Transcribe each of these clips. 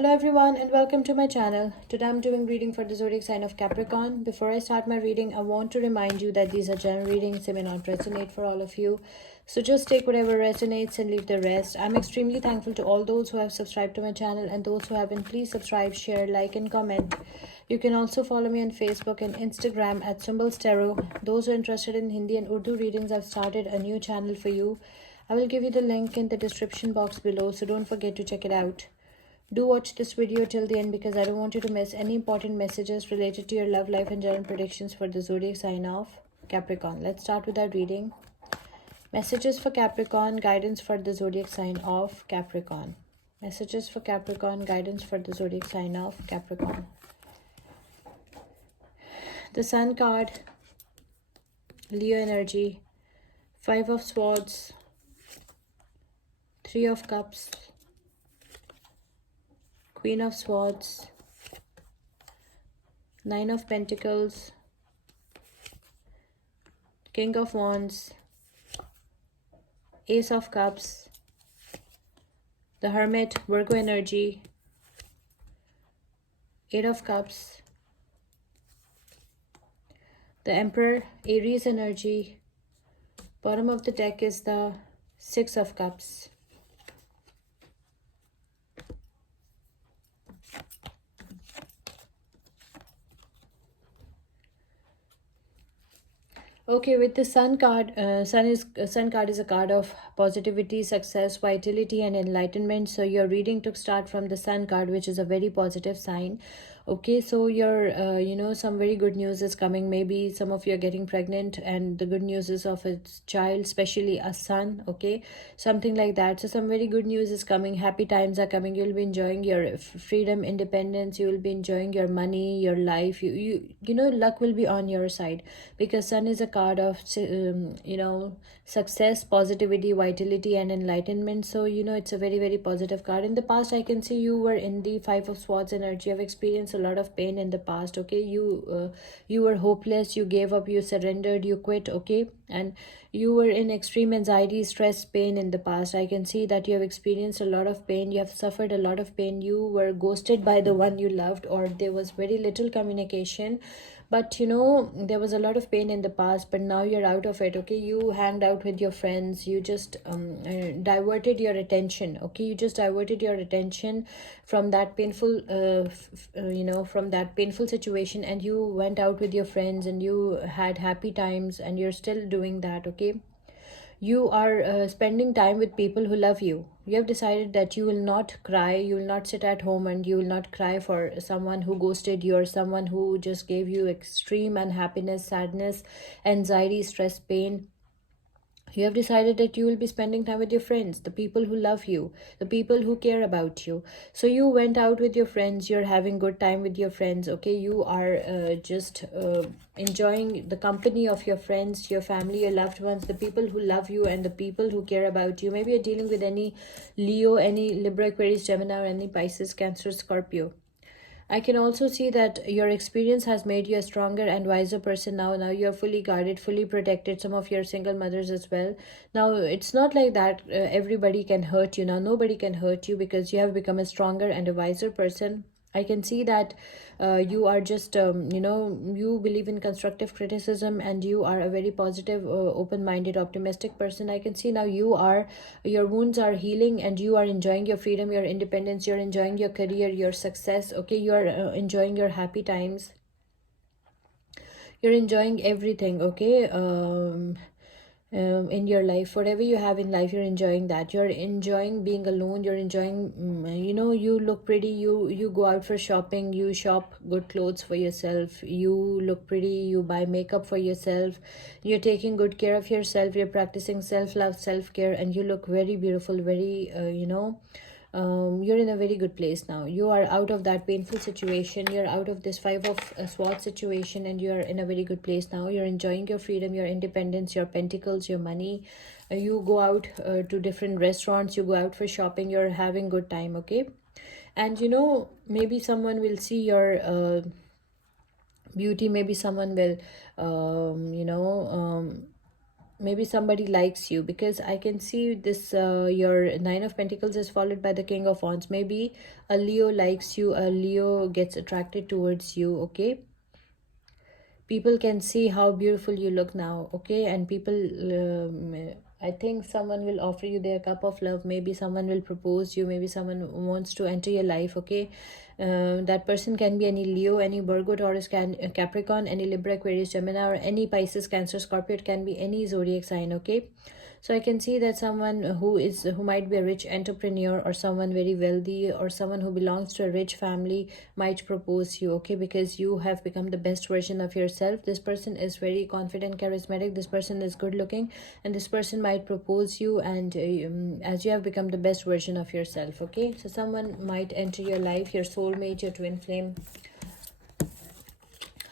Hello everyone and welcome to my channel. Today I'm doing reading for the zodiac sign of Capricorn. Before I start my reading, I want to remind you that these are general readings. They may not resonate for all of you. So just take whatever resonates and leave the rest. I'm extremely thankful to all those who have subscribed to my channel, and those who haven't, please subscribe, share, like and comment. You can also follow me on Facebook and Instagram at Symbols Tarot. Those who are interested in Hindi and Urdu readings, I've started a new channel for you. I will give you the link in the description box below, so don't forget to check it out. Do watch this video till the end because I don't want you to miss any important messages related to your love life and general predictions for the zodiac sign of Capricorn. Let's start with our reading. Messages for Capricorn, guidance for the zodiac sign of Capricorn. Messages for Capricorn, guidance for the zodiac sign of Capricorn. The Sun card, Leo energy, 5 of Swords, 3 of Cups, Queen of Swords, 9 of Pentacles, King of Wands, Ace of Cups, the Hermit, Virgo energy, 8 of Cups, the Emperor, Aries energy. Bottom of the deck is the 6 of Cups. Okay, with the Sun card, Sun card is a card of positivity, success, vitality, and enlightenment. So your reading took start from the Sun card, which is a very positive sign. Okay, so your some very good news is coming. Maybe some of you are getting pregnant, and the good news is of a child, especially a son. Okay, something like that. So some very good news is coming. Happy times are coming. You'll be enjoying your freedom, independence. You will be enjoying your money, your life. You know, luck will be on your side because Sun is a card of success, positivity, vitality, and enlightenment. So it's a very positive card. In the past, I can see you were in the 5 of Swords energy. I've experienced a lot of pain in the past. Okay, you were hopeless, you gave up, you surrendered, you quit. Okay, and you were in extreme anxiety, stress, pain in the past. I can see that you have experienced a lot of pain. You have suffered a lot of pain. You were ghosted by the one you loved, or there was very little communication. But there was a lot of pain in the past, but now you're out of it. Okay, you hanged out with your friends. You just diverted your attention. Okay, you just diverted your attention from that painful from that painful situation, and you went out with your friends and you had happy times, and you're still doing that. Okay, you are spending time with people who love you. You have decided that you will not cry, you will not sit at home and you will not cry for someone who ghosted you, or someone who just gave you extreme unhappiness, sadness, anxiety, stress, pain. You have decided that you will be spending time with your friends, the people who love you, the people who care about you. So you went out with your friends, you're having good time with your friends. Okay, you are just enjoying the company of your friends, your family, your loved ones, the people who love you and the people who care about you. Maybe you're dealing with any Leo, any Libra, Aquarius, Gemini, or any Pisces, Cancer, Scorpio. I can also see that your experience has made you a stronger and wiser person now. Now you're fully guarded, fully protected. Some of your single mothers as well. Now it's not like that everybody can hurt you. Now nobody can hurt you because you have become a stronger and a wiser person. I can see that you are just, you believe in constructive criticism, and you are a very positive, open-minded, optimistic person. I can see now your wounds are healing, and you are enjoying your freedom, your independence, you're enjoying your career, your success. Okay, you are enjoying your happy times. You're enjoying everything. Okay, in your life, whatever you have in life, you're enjoying that. You're enjoying being alone. You're enjoying you look pretty. You go out for shopping. You shop good clothes for yourself. You look pretty. You buy makeup for yourself. You're taking good care of yourself. You're practicing self-love, self-care, and you look very beautiful, very you're in a very good place now. You are out of that painful situation. You're out of this 5 of swords situation, and you're in a very good place now. You're enjoying your freedom, your independence, your pentacles, your money. You go out to different restaurants. You go out for shopping. You're having good time. Okay, and maybe someone will see your beauty. Maybe someone will maybe somebody likes you, because I can see this your Nine of Pentacles is followed by the King of Wands. Maybe a Leo likes you, a Leo gets attracted towards you. Okay, people can see how beautiful you look now. Okay, and people I think someone will offer you their cup of love. Maybe someone will propose you, maybe someone wants to enter your life. Okay, that person can be any Leo, any Virgo, Taurus, Capricorn, any Libra, Aquarius, Gemini, or any Pisces, Cancer, Scorpio. It can be any zodiac sign. Okay, so I can see that someone who might be a rich entrepreneur, or someone very wealthy, or someone who belongs to a rich family might propose you. Okay, because you have become the best version of yourself. This person is very confident, charismatic, this person is good looking, and this person might propose you, and as you have become the best version of yourself. Okay, so someone might enter your life, your soulmate, your twin flame.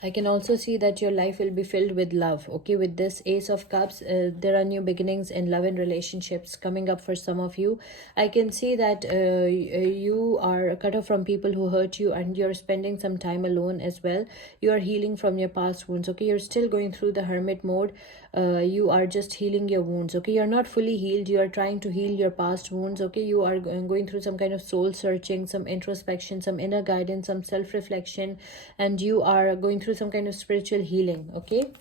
I can also see that your life will be filled with love. Okay, with this Ace of Cups, there are new beginnings in love and relationships coming up for some of you. I can see that you are cut off from people who hurt you, and you're spending some time alone as well. You are healing from your past wounds. Okay, you're still going through the hermit mode. You are just healing your wounds. Okay, you're not fully healed, you are trying to heal your past wounds. Okay, you are going through some kind of soul searching, some introspection, some inner guidance, some self-reflection, and you are going through some kind of spiritual healing. Okay,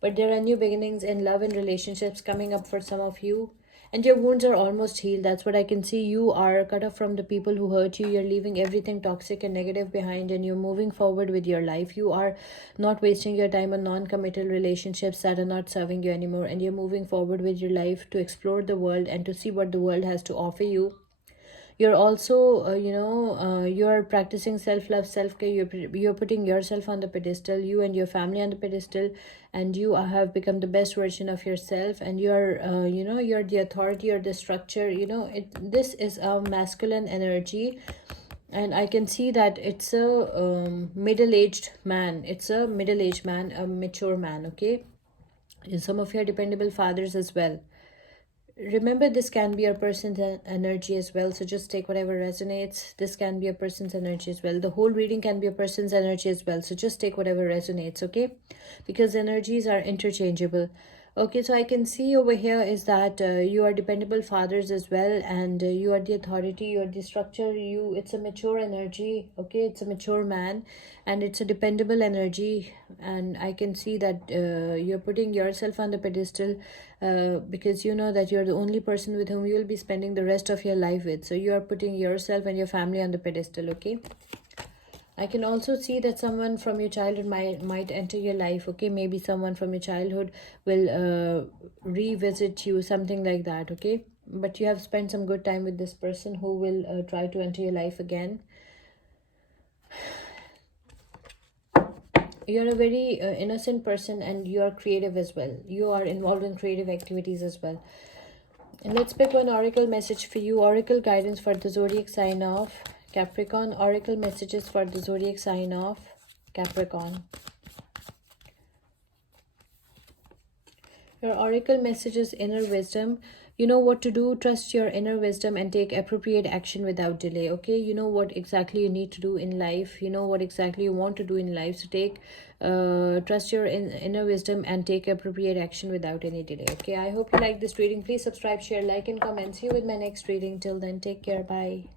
but there are new beginnings in love and relationships coming up for some of you, and your wounds are almost healed. That's what I can see. You are cut off from the people who hurt you. You're leaving everything toxic and negative behind, and you're moving forward with your life. You are not wasting your time on non-committal relationships that are not serving you anymore, and you're moving forward with your life to explore the world and to see what the world has to offer you. You're also you're practicing self-love, self-care. You're putting yourself on the pedestal, you and your family on the pedestal, and you have become the best version of yourself, and you're you're the authority, or the structure. This is a masculine energy, and I can see that it's a middle-aged man. It's a middle-aged man, a mature man. Okay, and some of you are dependable fathers as well. Remember, this can be a person's energy as well, so just take whatever resonates. This can be a person's energy as well. The whole reading can be a person's energy as well, so just take whatever resonates. Okay, because energies are interchangeable. Okay, so I can see over here is that you are dependable fathers as well, and you are the authority, you are the structure. It's a mature energy. Okay, it's a mature man, and it's a dependable energy. And I can see that you're putting yourself on the pedestal, because you know that you're the only person with whom you will be spending the rest of your life with. So you are putting yourself and your family on the pedestal. Okay, I can also see that someone from your childhood might enter your life. Okay, maybe someone from your childhood will revisit you, something like that. Okay, but you have spent some good time with this person who will try to enter your life again. You're a very innocent person, and you are creative as well. You are involved in creative activities as well. And let's pick one oracle message for you. Oracle guidance for the zodiac sign of Capricorn. Oracle messages for the zodiac sign of Capricorn. Your oracle messages: inner wisdom. You know what to do. Trust your inner wisdom and take appropriate action without delay. Okay, you know what exactly you need to do in life. You know what exactly you want to do in life. So trust your inner wisdom and take appropriate action without any delay. Okay, I hope you like this reading. Please subscribe, share, like, and comment. See you with my next reading. Till then, take care. Bye.